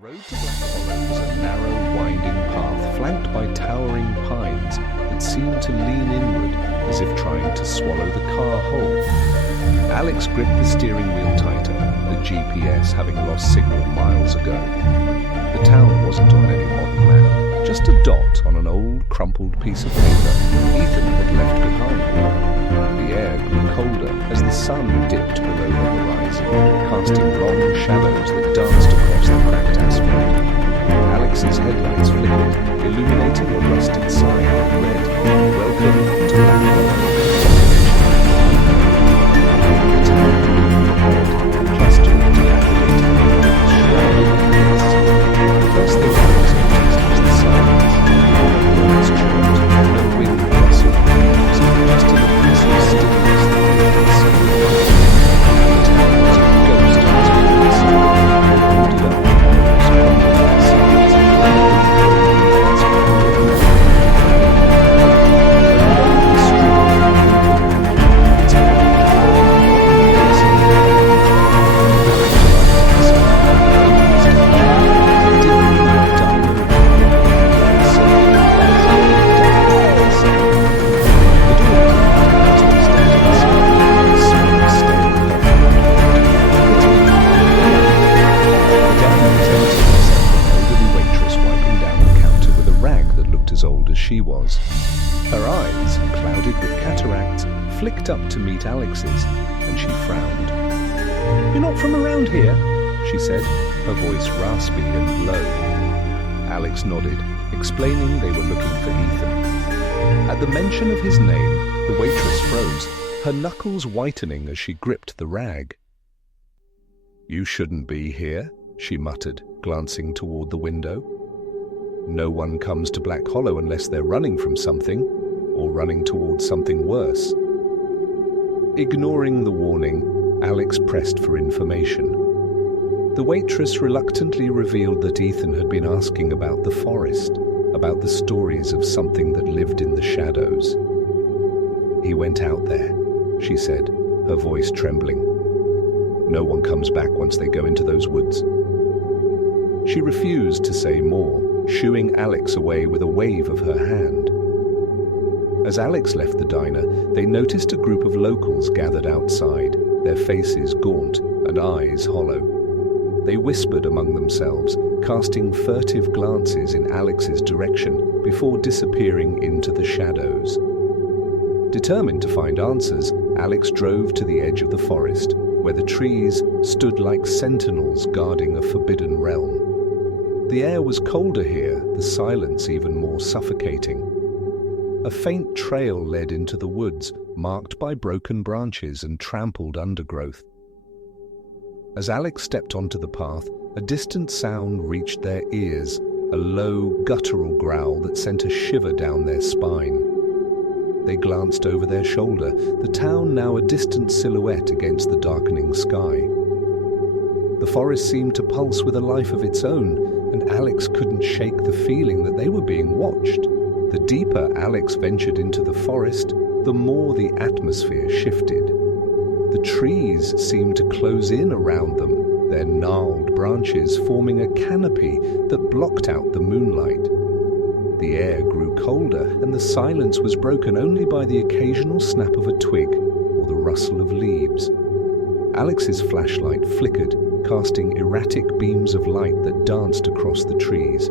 road to Black Hollow was a narrow, winding path flanked by towering pines that seemed to lean inward as if trying to swallow the car whole. Alex gripped the steering wheel tighter, the GPS having lost signal miles ago. The town wasn't on any modern map, just a dot on an old, crumpled piece of paper Ethan had left behind. The air grew colder as the sun dipped below the horizon, casting long shadows that danced across the cracked asphalt. Alex's headlights flickered, illuminating a rusted sign that read, "Welcome to Black Hollow." The town loomed ahead, a cluster of dilapidated buildings shrouded in mist. First they were as the silence. Birds chirped, no wind rustled the leaves, just an oppressive stillness that made it seem alive. The town was a ghost of its place, boarded up windows, crumbling sides, she was. Her eyes, clouded with cataracts, flicked up to meet Alex's, and she frowned. "You're not from around here?" she said, her voice raspy and low. Alex nodded, explaining they were looking for Ethan. At the mention of his name, the waitress froze, her knuckles whitening as she gripped the rag. "You shouldn't be here," she muttered, glancing toward the window. No one comes to Black Hollow unless they're running from something, or running towards something worse. Ignoring the warning, Alex pressed for information. The waitress reluctantly revealed that Ethan had been asking about the forest, about the stories of something that lived in the shadows. "He went out there," she said, her voice trembling. "No one comes back once they go into those woods." She refused to say more, shooing Alex away with a wave of her hand. As Alex left the diner, they noticed a group of locals gathered outside, their faces gaunt and eyes hollow. They whispered among themselves, casting furtive glances in Alex's direction before disappearing into the shadows. Determined to find answers, Alex drove to the edge of the forest, where the trees stood like sentinels guarding a forbidden realm. The air was colder here, the silence even more suffocating. A faint trail led into the woods, marked by broken branches and trampled undergrowth. As Alex stepped onto the path, a distant sound reached their ears, a low, guttural growl that sent a shiver down their spine. They glanced over their shoulder, the town now a distant silhouette against the darkening sky. The forest seemed to pulse with a life of its own, and Alex couldn't shake the feeling that they were being watched. The deeper Alex ventured into the forest, the more the atmosphere shifted. The trees seemed to close in around them, their gnarled branches forming a canopy that blocked out the moonlight. The air grew colder, and the silence was broken only by the occasional snap of a twig or the rustle of leaves. Alex's flashlight flickered, casting erratic beams of light that danced across the trees.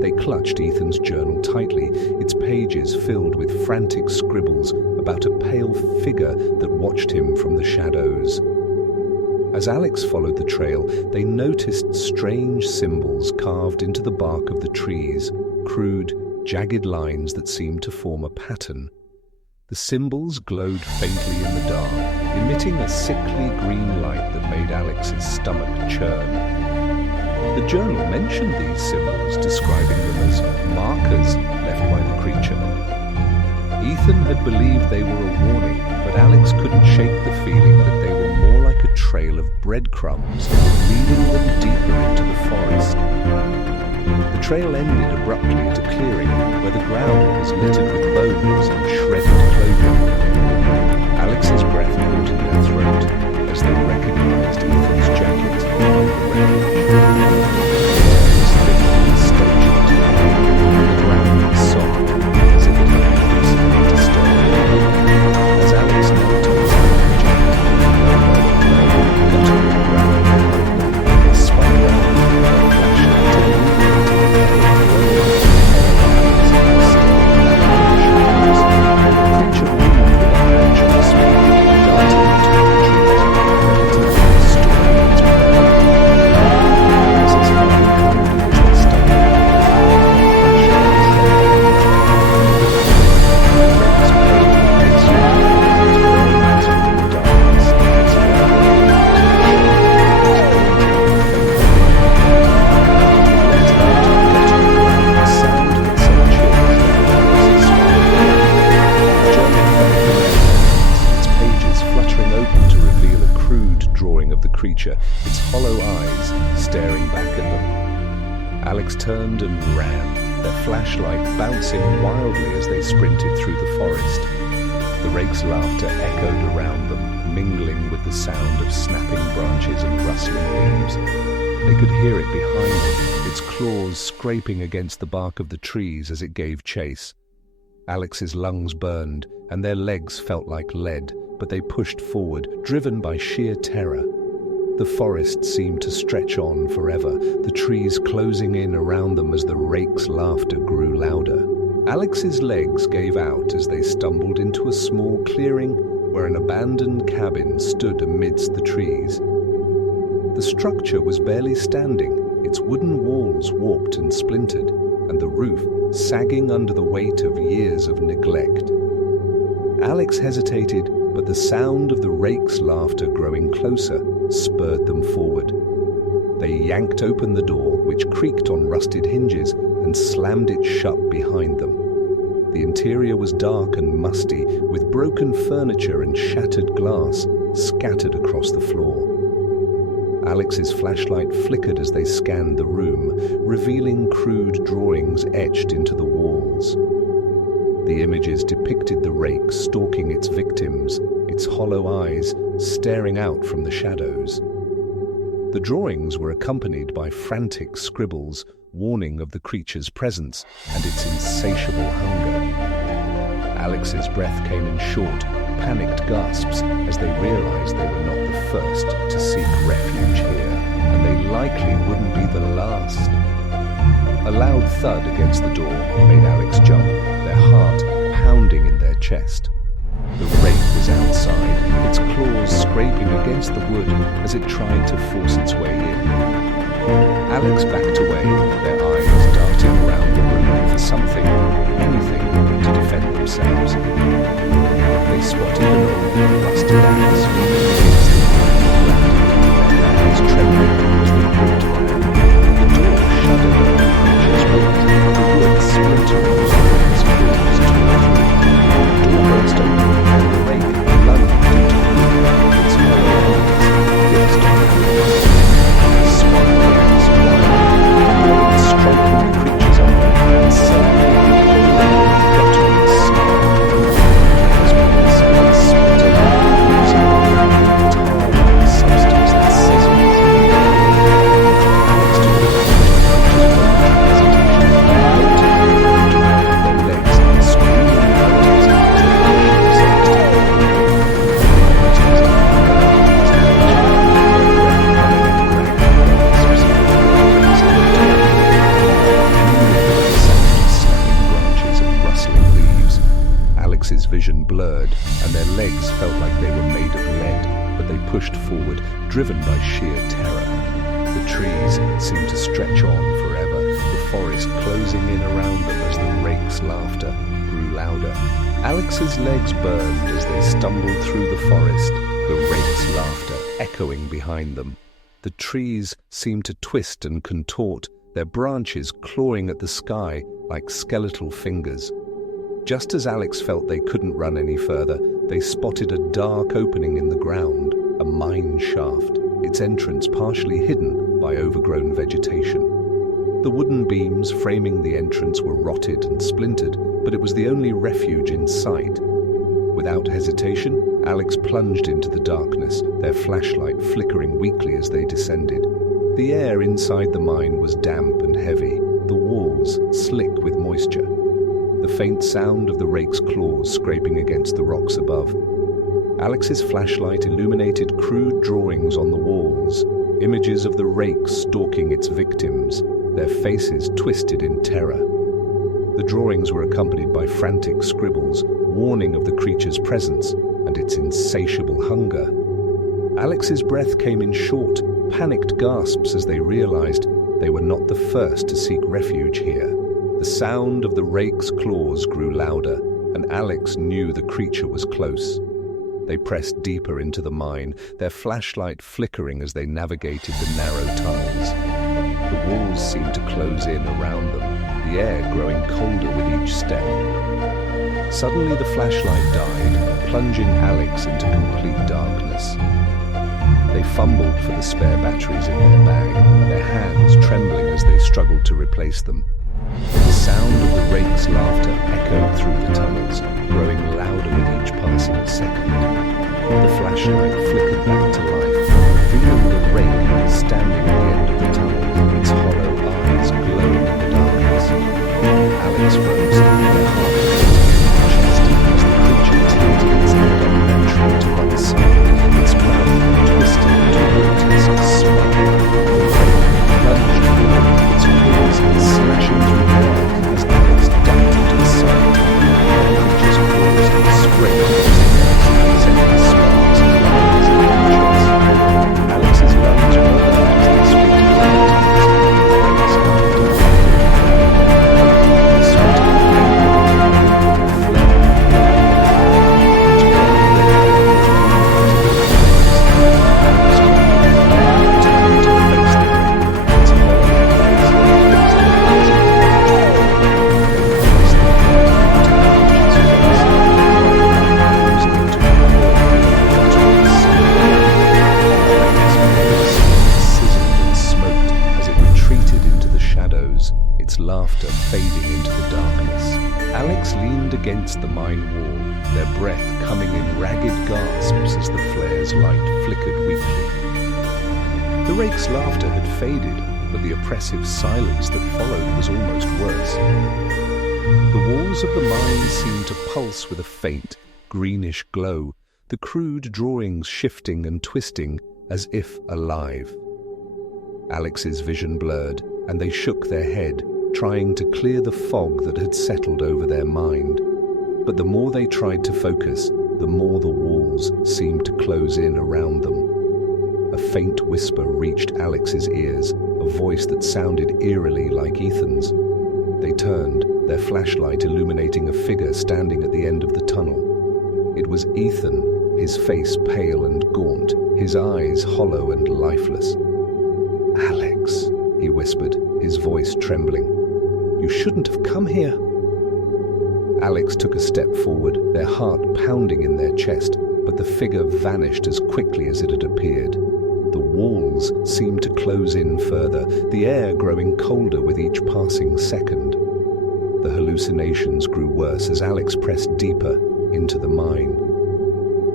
They clutched Ethan's journal tightly, its pages filled with frantic scribbles about a pale figure that watched him from the shadows. As Alex followed the trail, they noticed strange symbols carved into the bark of the trees, crude, jagged lines that seemed to form a pattern. The symbols glowed faintly in the dark, emitting a sickly green light that made Alex's stomach churn. The journal mentioned these symbols, describing them as markers left by the creature. Ethan had believed they were a warning, but Alex couldn't shake the feeling that they were more like a trail of breadcrumbs, leading them deeper into the forest. The trail ended abruptly at a clearing where the ground was littered with bones and shredded clothing. Alex's breath caught in their throat as they recognized Ethan's jacket on the wreckage. Alex turned and ran, their flashlight bouncing wildly as they sprinted through the forest. The Rake's laughter echoed around them, mingling with the sound of snapping branches and rustling leaves. They could hear it behind them, its claws scraping against the bark of the trees as it gave chase. Alex's lungs burned, and their legs felt like lead, but they pushed forward, driven by sheer terror. The forest seemed to stretch on forever, the trees closing in around them as the Rake's laughter grew louder. Alex's legs gave out as they stumbled into a small clearing where an abandoned cabin stood amidst the trees. The structure was barely standing, its wooden walls warped and splintered, and the roof sagging under the weight of years of neglect. Alex hesitated, but the sound of the Rake's laughter growing closer spurred them forward. They yanked open the door, which creaked on rusted hinges, and slammed it shut behind them. The interior was dark and musty, with broken furniture and shattered glass scattered across the floor. Alex's flashlight flickered as they scanned the room, revealing crude drawings etched into the walls. The images depicted the Rake stalking its victims, its hollow eyes staring out from the shadows. The drawings were accompanied by frantic scribbles, warning of the creature's presence and its insatiable hunger. Alex's breath came in short, panicked gasps as they realized they were not the first to seek refuge here, and they likely wouldn't be the last. A loud thud against the door made Alex jump, their heart pounding in their chest. The Rake was outside, its claws scraping against the wood as it tried to force its way in. Alex backed away, their eyes darting around the room for something, anything, to defend themselves. They spotted an old, rusted axe leaning against the wall, their hands trembling as they gripped on it. The door shuddered under the creature's weight, the wood splintering as its claws tore through. The door burst open, and the Rake lunged into the room, its hollow eyes fixed on the swung the axe wide, striking the creature's arm, and suddenly guttering snarl. Splintered and tar-like substance that sizzled. Alex took the their legs screaming out as Alex's vision blurred, and their legs felt like they were made of lead, but they pushed forward, driven by sheer terror. The trees seemed to stretch on forever, the forest closing in around them as the Rake's laughter grew louder. Alex's legs burned as they stumbled through the forest, the Rake's laughter echoing behind them. The trees seemed to twist and contort, their branches clawing at the sky like skeletal fingers. Just as Alex felt they couldn't run any further, they spotted a dark opening in the ground, a mine shaft, its entrance partially hidden by overgrown vegetation. The wooden beams framing the entrance were rotted and splintered, but it was the only refuge in sight. Without hesitation, Alex plunged into the darkness, their flashlight flickering weakly as they descended. The air inside the mine was damp and heavy, the walls slick with moisture. The faint sound of the Rake's claws scraping against the rocks above. Alex's flashlight illuminated crude drawings on the walls, images of the Rake stalking its victims, their faces twisted in terror. The drawings were accompanied by frantic scribbles, warning of the creature's presence and its insatiable hunger. Alex's breath came in short, panicked gasps as they realized they were not the first to seek refuge here. The sound of the Rake's claws grew louder, and Alex knew the creature was close. They pressed deeper into the mine, their flashlight flickering as they navigated the narrow tunnels. The walls seemed to close in around them, the air growing colder with each step. Suddenly the flashlight died, plunging Alex into complete darkness. They fumbled for the spare batteries in their bag, their hands trembling as they struggled to replace them. The sound of the rake's laughter echoed through the tunnels, growing louder with each passing second. The flashlight flickered back to life, revealing the rake standing at the end of the tunnel, its hollow eyes glowing in the darkness. Alex froze, their heart beating in his chest as the creature tilted its head unnaturally to one side, its mouth twisted into a grotesque smile. The rake plunged forward, its claws slashing through the air as Alex ducked into the side. The creature's claws sprayed into his neck, sending sparks and lines in his chest. Alex's lungs burned as they sprinted forward to his rake's laughter. The sweaty flame flared. Its laughter fading into the darkness. Alex leaned against the mine wall, their breath coming in ragged gasps as the flare's light flickered weakly. The rake's laughter had faded, but the oppressive silence that followed was almost worse. The walls of the mine seemed to pulse with a faint, greenish glow, the crude drawings shifting and twisting as if alive. Alex's vision blurred, and they shook their head, trying to clear the fog that had settled over their mind. But the more they tried to focus, the more the walls seemed to close in around them. A faint whisper reached Alex's ears, a voice that sounded eerily like Ethan's. They turned, their flashlight illuminating a figure standing at the end of the tunnel. It was Ethan, his face pale and gaunt, his eyes hollow and lifeless. "Alex," he whispered, his voice trembling. "You shouldn't have come here." Alex took a step forward, their heart pounding in their chest, but the figure vanished as quickly as it had appeared. The walls seemed to close in further, the air growing colder with each passing second. The hallucinations grew worse as Alex pressed deeper into the mine.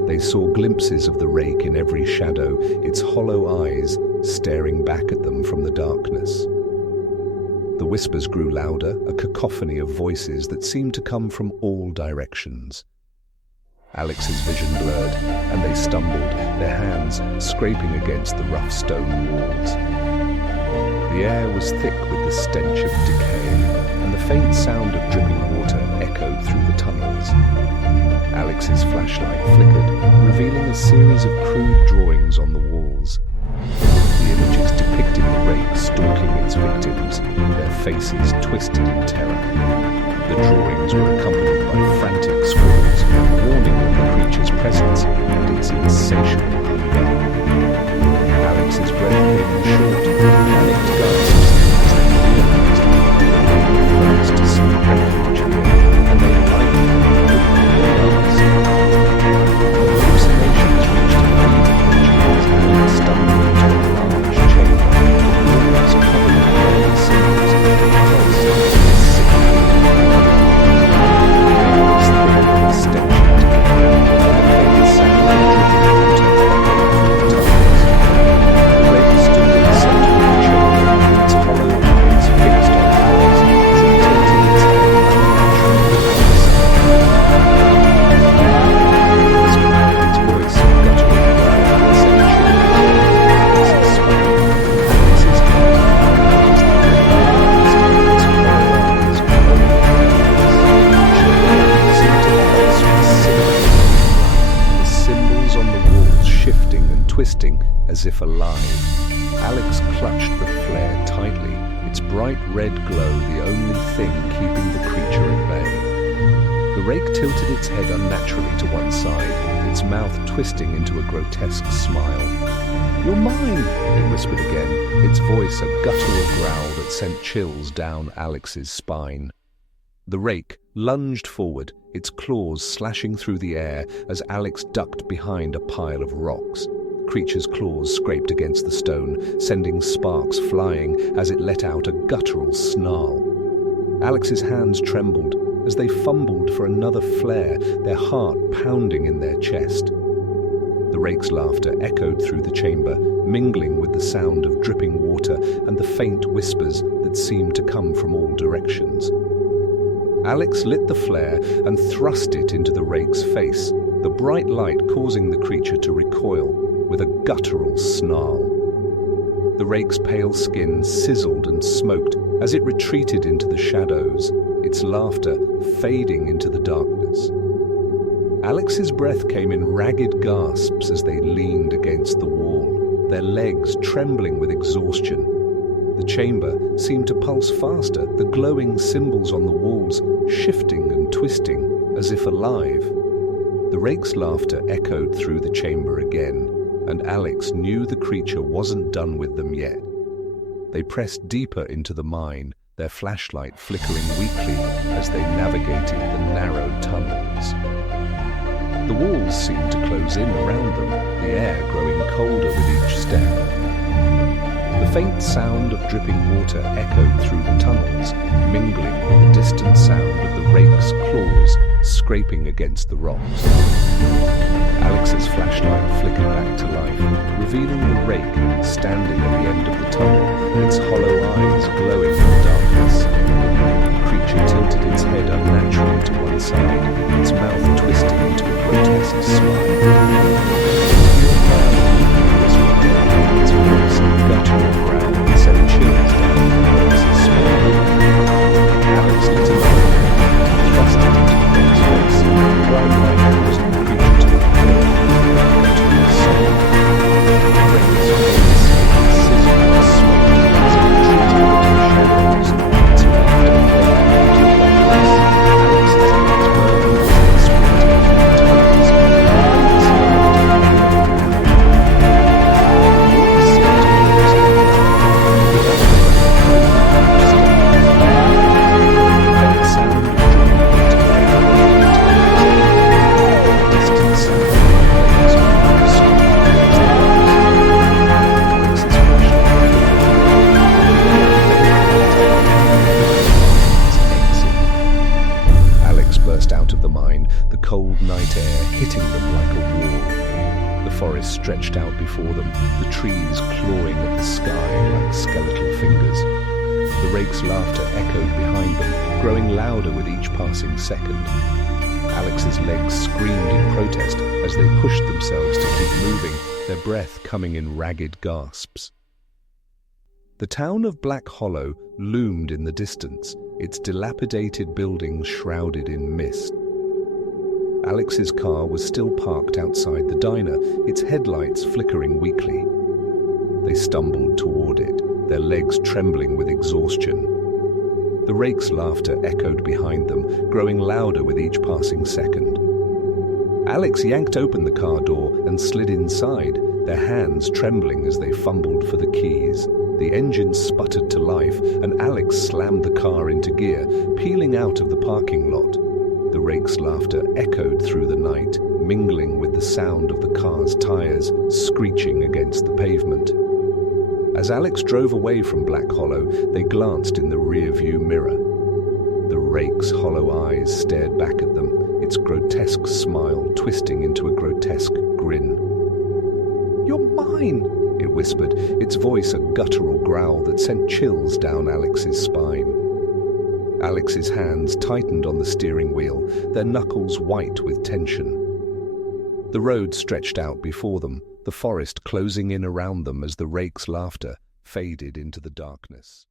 They saw glimpses of the rake in every shadow, its hollow eyes staring back at them from the darkness. The whispers grew louder, a cacophony of voices that seemed to come from all directions. Alex's vision blurred, and they stumbled, their hands scraping against the rough stone walls. The air was thick with the stench of decay, and the faint sound of dripping water echoed through the tunnels. Alex's flashlight flickered, revealing a series of crude drawings on the walls. The images depicting the rake stalking its victims, their faces twisted in terror. The drawings were accompanied by frantic scribbles, warning of the creature's presence and its insatiable hunger. Alex's breath came short, panicked gasps as they realized they were the first to see refuge here, and they likely wouldn't last. Hallucinations reached a fever pitch as Alex stumbled into a large chamber, walls covered in bloody symbols, pulse sickening. The air was thick with stench of decay, and the faint sound of dripping water echoed through the tunnels. The rake stood in the center of the chamber, its hollow eyes fixed on Alex as it tilted its head unnaturally to one side. Its voice guttural growl that sent chills down Alex's spine. Alex's heart as the rake rised, its hollow eyes glowing in the darkness. The chamber seemed to pulse with sympathy, the symbols on the walls shifting and twisting as if alive. Alex clutched the flare tightly, its bright red glow the only thing keeping the creature at bay. The rake tilted its head unnaturally to one side, its mouth twisting into a grotesque smile. "You're mine," it whispered again, its voice a guttural growl that sent chills down Alex's spine. The rake lunged forward, its claws slashing through the air as Alex ducked behind a pile of rocks. creature's claws scraped against the stone, sending sparks flying as it let out a guttural snarl. Alex's hands trembled as they fumbled for another flare, their heart pounding in their chest. The Rake's laughter echoed through the chamber, mingling with the sound of dripping water and the faint whispers that seemed to come from all directions. Alex lit the flare and thrust it into the Rake's face, the bright light causing the creature to recoil with a guttural snarl. The Rake's pale skin sizzled and smoked as it retreated into the shadows, its laughter fading into the darkness. Alex's breath came in ragged gasps as they leaned against the wall, their legs trembling with exhaustion. The chamber seemed to pulse faster, the glowing symbols on the walls shifting and twisting as if alive. The Rake's laughter echoed through the chamber again, and Alex knew the creature wasn't done with them yet. They pressed deeper into the mine, their flashlight flickering weakly as they navigated the narrow tunnels. The walls seemed to close in around them, the air growing colder with each step. The faint sound of dripping water echoed through the tunnels, mingling with the distant sound of the Rake's claws scraping against the rocks. Alex's flashlight flickered back to life, revealing the Rake standing at the end of the tunnel, its hollow eyes glowing in the darkness. The creature tilted its head unnaturally to one side, its mouth twisting into a grotesque smile. Its voice a guttural growl that sent chills down Alex's spine. Alex lit a light, thrust it into the Rake's face, the bright light causing the creature to recoil, guttural soul. The Rake's face sizzled and smoked as it retreated into the shadows, its laughter fading into the darkness. Alex's hands burned as they sprinted through the tunnels, its laughter cold night air hitting them like a wall. The forest stretched out before them, the trees clawing at the sky like skeletal fingers. The Rake's laughter echoed behind them, growing louder with each passing second. Alex's legs screamed in protest as they pushed themselves to keep moving, their breath coming in ragged gasps. The town of Black Hollow loomed in the distance, its dilapidated buildings shrouded in mist. Alex's car was still parked outside the diner, its headlights flickering weakly. They stumbled toward it, their legs trembling with exhaustion. The Rake's laughter echoed behind them, growing louder with each passing second. Alex yanked open the car door and slid inside, their hands trembling as they fumbled for the keys. The engine sputtered to life, and Alex slammed the car into gear, peeling out of the parking lot. The Rake's laughter echoed through the night, mingling with the sound of the car's tires screeching against the pavement. As Alex drove away from Black Hollow, they glanced in the rear-view mirror. The Rake's hollow eyes stared back at them, its grotesque smile twisting into a grotesque grin. "You're mine!" it whispered, its voice a guttural growl that sent chills down Alex's spine. Alex's hands tightened on the steering wheel, their knuckles white with tension. The road stretched out before them, the forest closing in around them as the Rake's laughter faded into the darkness.